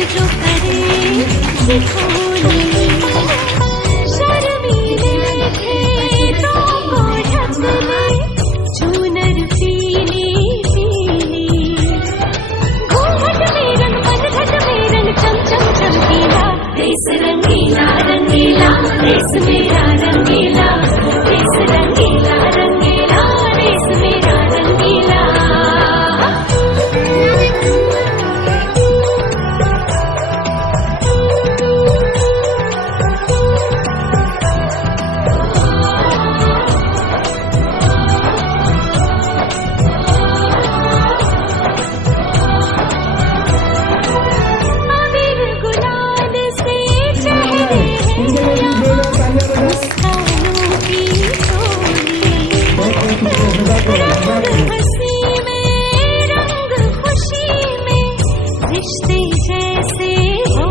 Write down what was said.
जो करे दिखोली, शर्मीले खेतों को ढक ले चूनर पीली पीली, घूंघट में रंग पनघट में रंग चम चम चमकीला, देश रंगीला रंगीला देश मेरा रंगीला, देश रंगीला रंगीला देश मेरा रंगीला। रिश्ते जैसे हो